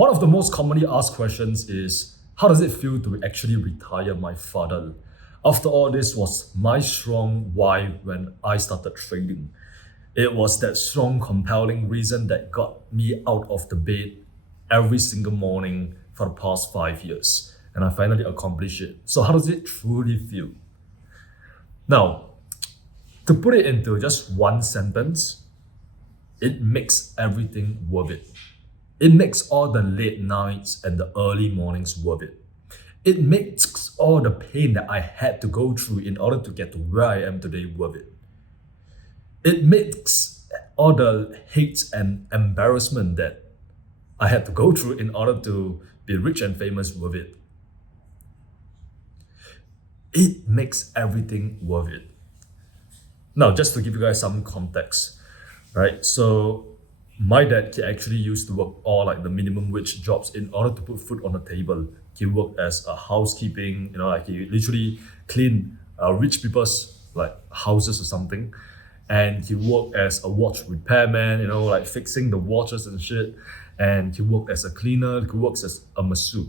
One of the most commonly asked questions is, how does it feel to actually retire my father? After all, this was my strong why when I started trading. It was that strong, compelling reason that got me out of the bed every single morning for the past 5 years. And I finally accomplished it. So how does it truly feel? Now, to put it into just one sentence, it makes everything worth it. It makes all the late nights and the early mornings worth it. It makes all the pain that I had to go through in order to get to where I am today worth it. It makes all the hate and embarrassment that I had to go through in order to be rich and famous worth it. It makes everything worth it. Now, just to give you guys some context, right? So my dad, he actually used to work all like the minimum wage jobs in order to put food on the table. He worked as a housekeeping, like he literally cleaned rich people's like houses or something. And he worked as a watch repairman, like fixing the watches and shit. And he worked as a cleaner, he works as a masseuse.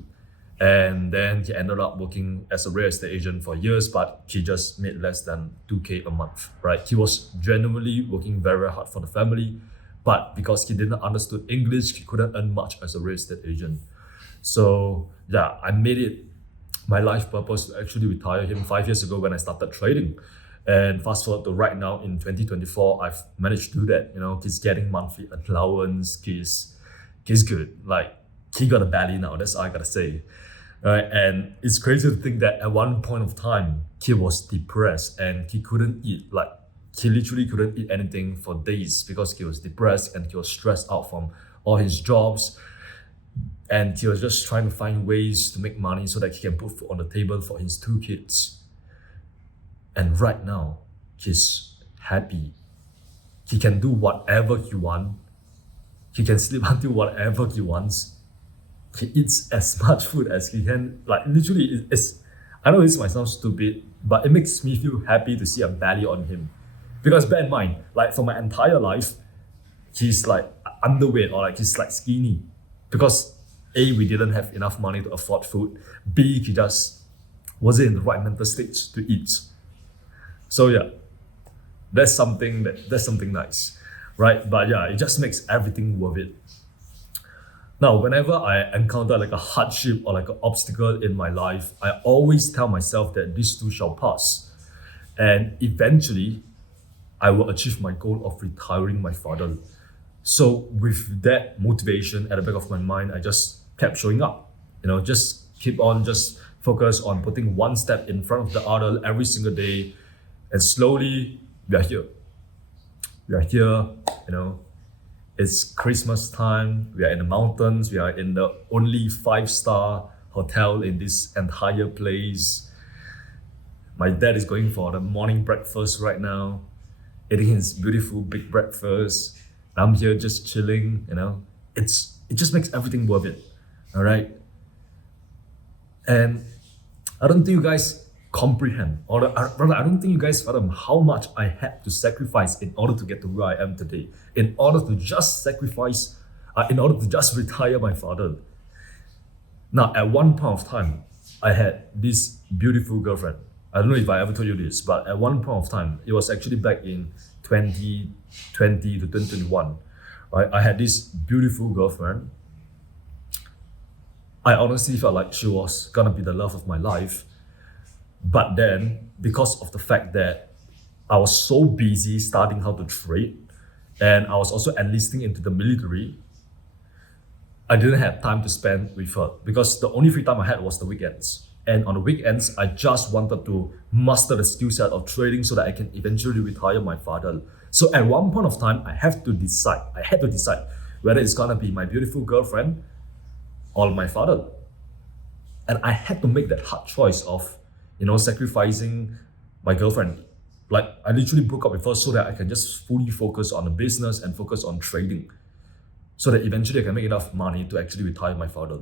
And then he ended up working as a real estate agent for years, but he just made less than 2K a month, right? He was genuinely working very hard for the family, but because he didn't understood English, he couldn't earn much as a real estate agent. So yeah, I made it my life purpose to actually retire him 5 years ago when I started trading. And fast forward to right now in 2024, I've managed to do that. He's getting monthly allowance. He's good. Like, he got a belly now. That's all I gotta say. Right? And it's crazy to think that at one point of time, he was depressed and he couldn't eat. Like, he literally couldn't eat anything for days because he was depressed and he was stressed out from all his jobs. And he was just trying to find ways to make money so that he can put food on the table for his 2 kids. And right now, he's happy. He can do whatever he wants. He can sleep until whatever he wants. He eats as much food as he can. Like, literally, I know this might sound stupid, but it makes me feel happy to see a belly on him. Because bear in mind, like, for my entire life, he's like underweight or like he's like skinny. Because A, we didn't have enough money to afford food. B, he just wasn't in the right mental state to eat. So yeah, that's something nice, right? But yeah, it just makes everything worth it. Now, whenever I encounter like a hardship or like an obstacle in my life, I always tell myself that this too shall pass. And eventually, I will achieve my goal of retiring my father. So with that motivation at the back of my mind, I just kept showing up. Just keep on, just focus on putting one step in front of the other every single day. And slowly, we are here. We are here, It's Christmas time. We are in the mountains. We are in the only 5-star hotel in this entire place. My dad is going for the morning breakfast right now, eating his beautiful big breakfast. I'm here just chilling, It just makes everything worth it, all right? And I don't think you guys comprehend, or rather, I don't think you guys fathom how much I had to sacrifice in order to get to where I am today, in order to just retire my father. Now, at one point of time, I had this beautiful girlfriend. I don't know if I ever told you this, but at one point of time, it was actually back in 2020 to 2021, right? I had this beautiful girlfriend. I honestly felt like she was gonna be the love of my life. But then, because of the fact that I was so busy studying how to trade, and I was also enlisting into the military, I didn't have time to spend with her because the only free time I had was the weekends. And on the weekends, I just wanted to master the skill set of trading so that I can eventually retire my father. So at one point of time, I had to decide whether it's gonna be my beautiful girlfriend or my father. And I had to make that hard choice of sacrificing my girlfriend. Like, I literally broke up with her so that I can just fully focus on the business and focus on trading, so that eventually I can make enough money to actually retire my father.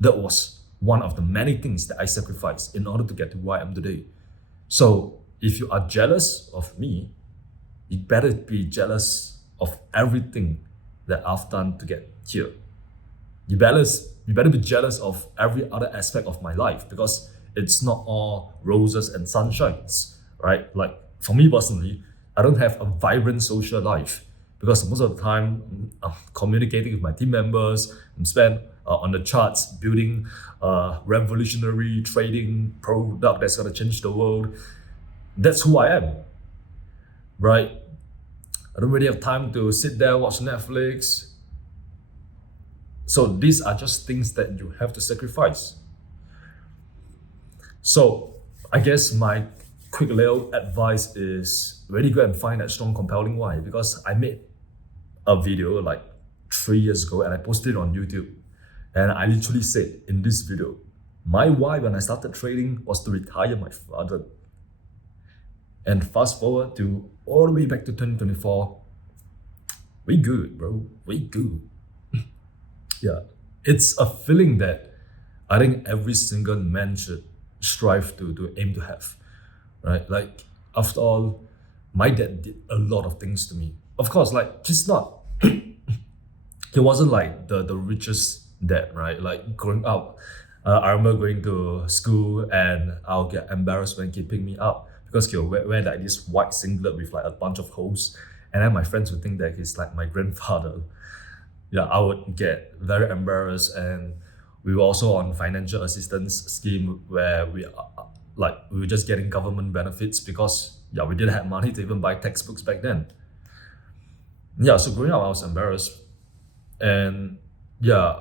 That was one of the many things that I sacrificed in order to get to where I am today. So if you are jealous of me, you better be jealous of everything that I've done to get here. you better be jealous of every other aspect of my life because it's not all roses and sunshines, right? Like for me personally, I don't have a vibrant social life because most of the time I'm communicating with my team members. I'm spent on the charts building a revolutionary trading product that's gonna change the world. That's who I am, right? I don't really have time to sit there watch Netflix. So these are just things that you have to sacrifice. So I guess my quick little advice is really go and find that strong, compelling why. Because I made a video like 3 years ago and I posted it on YouTube. And I literally said in this video, my why when I started trading was to retire my father. And fast forward to all the way back to 2024, we good, bro. We good. Yeah, it's a feeling that I think every single man should strive to aim to have, right? Like after all, my dad did a lot of things to me. Of course, like he's not, he wasn't like the richest dad, right? Like growing up, I remember going to school and I'll get embarrassed when he pick me up because he'll wear like this white singlet with like a bunch of holes, and then my friends would think that he's like my grandfather. Yeah, I would get very embarrassed, and we were also on financial assistance scheme where we were just getting government benefits because yeah, we didn't have money to even buy textbooks back then. Yeah, so growing up I was embarrassed, and yeah,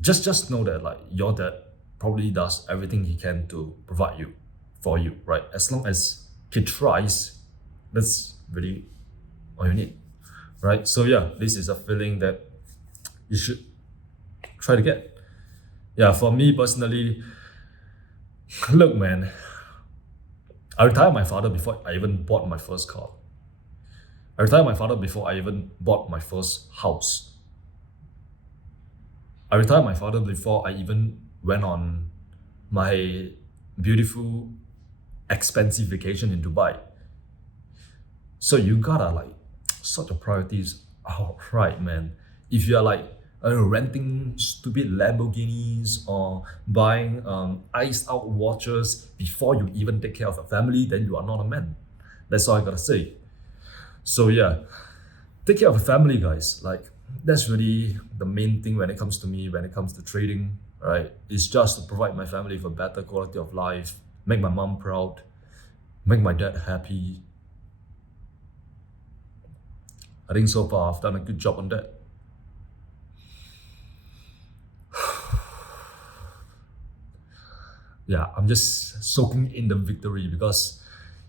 just know that like your dad probably does everything he can to provide you for you, right? As long as he tries, that's really all you need, right? So yeah, this is a feeling that you should try to get. Yeah, for me personally, look, man, I retired my father before I even bought my first car. I retired my father before I even bought my first house. I retired my father before I even went on my beautiful, expensive vacation in Dubai. So you gotta like sort your priorities out right, man. If you're like renting stupid Lamborghinis or buying iced out watches before you even take care of your family, then you are not a man. That's all I gotta say. So yeah, take care of your family, guys. Like that's really the main thing when it comes to me, when it comes to trading, right? It's just to provide my family with a better quality of life, make my mom proud, make my dad happy. I think so far I've done a good job on that. Yeah, I'm just soaking in the victory because,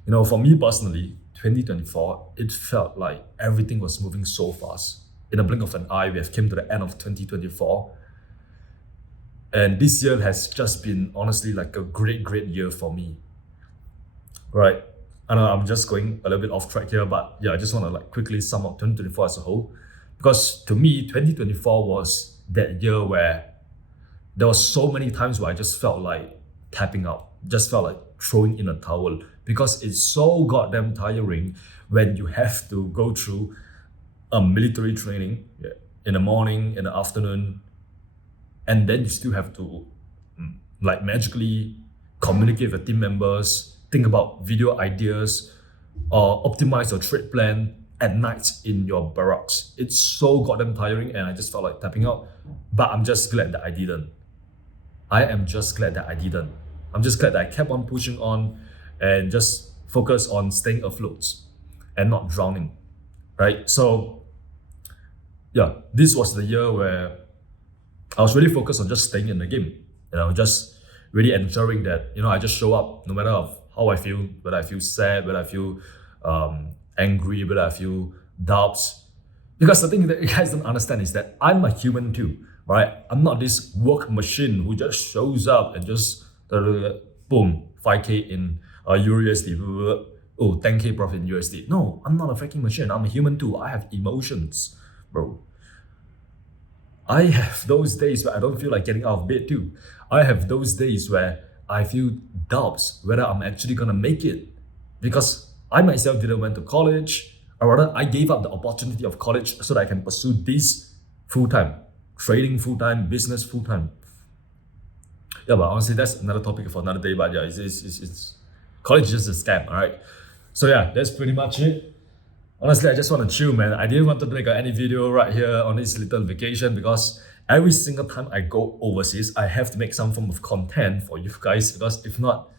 for me personally, 2024, it felt like everything was moving so fast. In a blink of an eye, we have come to the end of 2024. And this year has just been honestly like a great, great year for me. Right? I know I'm just going a little bit off track here, but yeah, I just want to like quickly sum up 2024 as a whole. Because to me, 2024 was that year where there was so many times where I just felt like tapping out, just felt like throwing in a towel because it's so goddamn tiring when you have to go through a military training in the morning, in the afternoon, and then you still have to like magically communicate with team members, think about video ideas, or optimize your trade plan at night in your barracks. It's so goddamn tiring and I just felt like tapping out, but I'm just glad that I didn't. I am just glad that I didn't. I'm just glad that I kept on pushing on and just focus on staying afloat and not drowning, right? So yeah, this was the year where I was really focused on just staying in the game, just really ensuring that, I just show up no matter how I feel, whether I feel sad, whether I feel angry, whether I feel doubts. Because the thing that you guys don't understand is that I'm a human too, right? I'm not this work machine who just shows up and just boom, 5K in USD, oh, 10K profit in USD. No, I'm not a freaking machine. I'm a human too. I have emotions, bro. I have those days where I don't feel like getting out of bed too. I have those days where I feel doubts whether I'm actually gonna make it because I myself didn't went to college, or rather I gave up the opportunity of college so that I can pursue this full time. trading full-time, business full-time. Yeah, but honestly, that's another topic for another day. But yeah, it's college is just a scam, all right? So yeah, that's pretty much it. Honestly, I just want to chill, man. I didn't want to make any video right here on this little vacation because every single time I go overseas, I have to make some form of content for you guys because if not,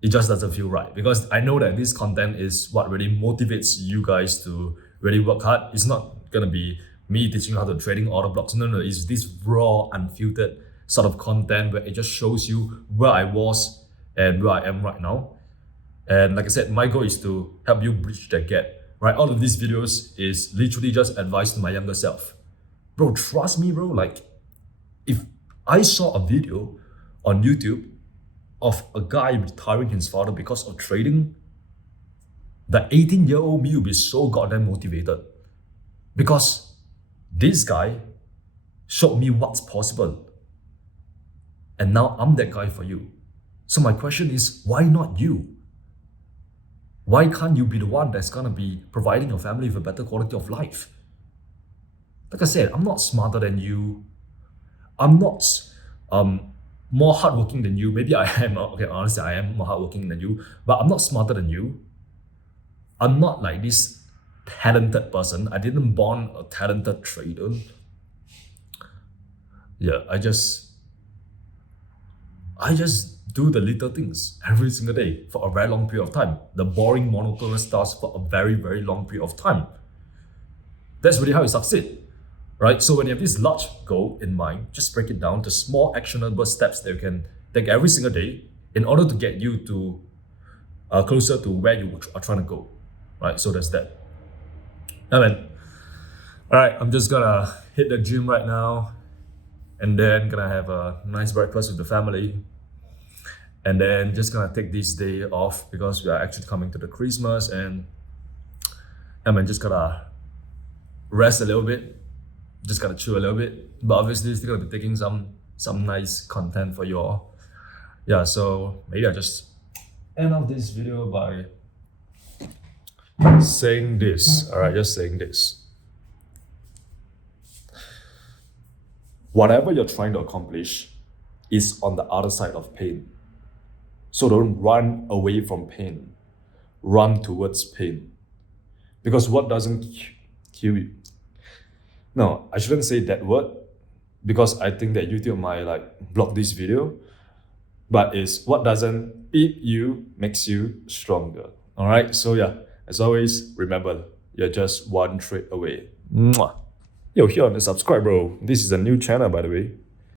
it just doesn't feel right. Because I know that this content is what really motivates you guys to really work hard. It's not gonna be me teaching you how to trading order blocks. No, it's this raw, unfiltered sort of content where it just shows you where I was and where I am right now. And like I said, my goal is to help you bridge that gap, right? All of these videos is literally just advice to my younger self. Bro, trust me, bro, like if I saw a video on YouTube of a guy retiring his father because of trading, the 18-year-old me will be so goddamn motivated because this guy showed me what's possible. And now I'm that guy for you. So my question is, why not you? Why can't you be the one that's gonna be providing your family with a better quality of life? Like I said, I'm not smarter than you. I'm not more hardworking than you. Maybe I am. Okay, honestly, I am more hardworking than you, but I'm not smarter than you. I'm not like this talented person. I didn't born a talented trader. Yeah, I just do the little things every single day for a very long period of time. The boring, monotonous tasks for a very, very long period of time. That's really how you succeed, right? So when you have this large goal in mind, just break it down to small actionable steps that you can take every single day in order to get you to closer to where you are trying to go, right? So that's that. All right, I'm just gonna hit the gym right now and then gonna have a nice breakfast with the family. And then just gonna take this day off because we are actually coming to the Christmas and I'm just gonna rest a little bit, just gonna chill a little bit. But obviously still gonna be taking some nice content for you all. Yeah, so maybe I just end off this video by saying this. All right, just saying this. Whatever you're trying to accomplish is on the other side of pain. So don't run away from pain. Run towards pain. Because what doesn't kill you? No, I shouldn't say that word because I think that YouTube might block this video. But it's what doesn't eat you makes you stronger. All right. So yeah, as always, remember you're just one trade away. Mwah. Yo, here on the subscribe, bro. This is a new channel, by the way.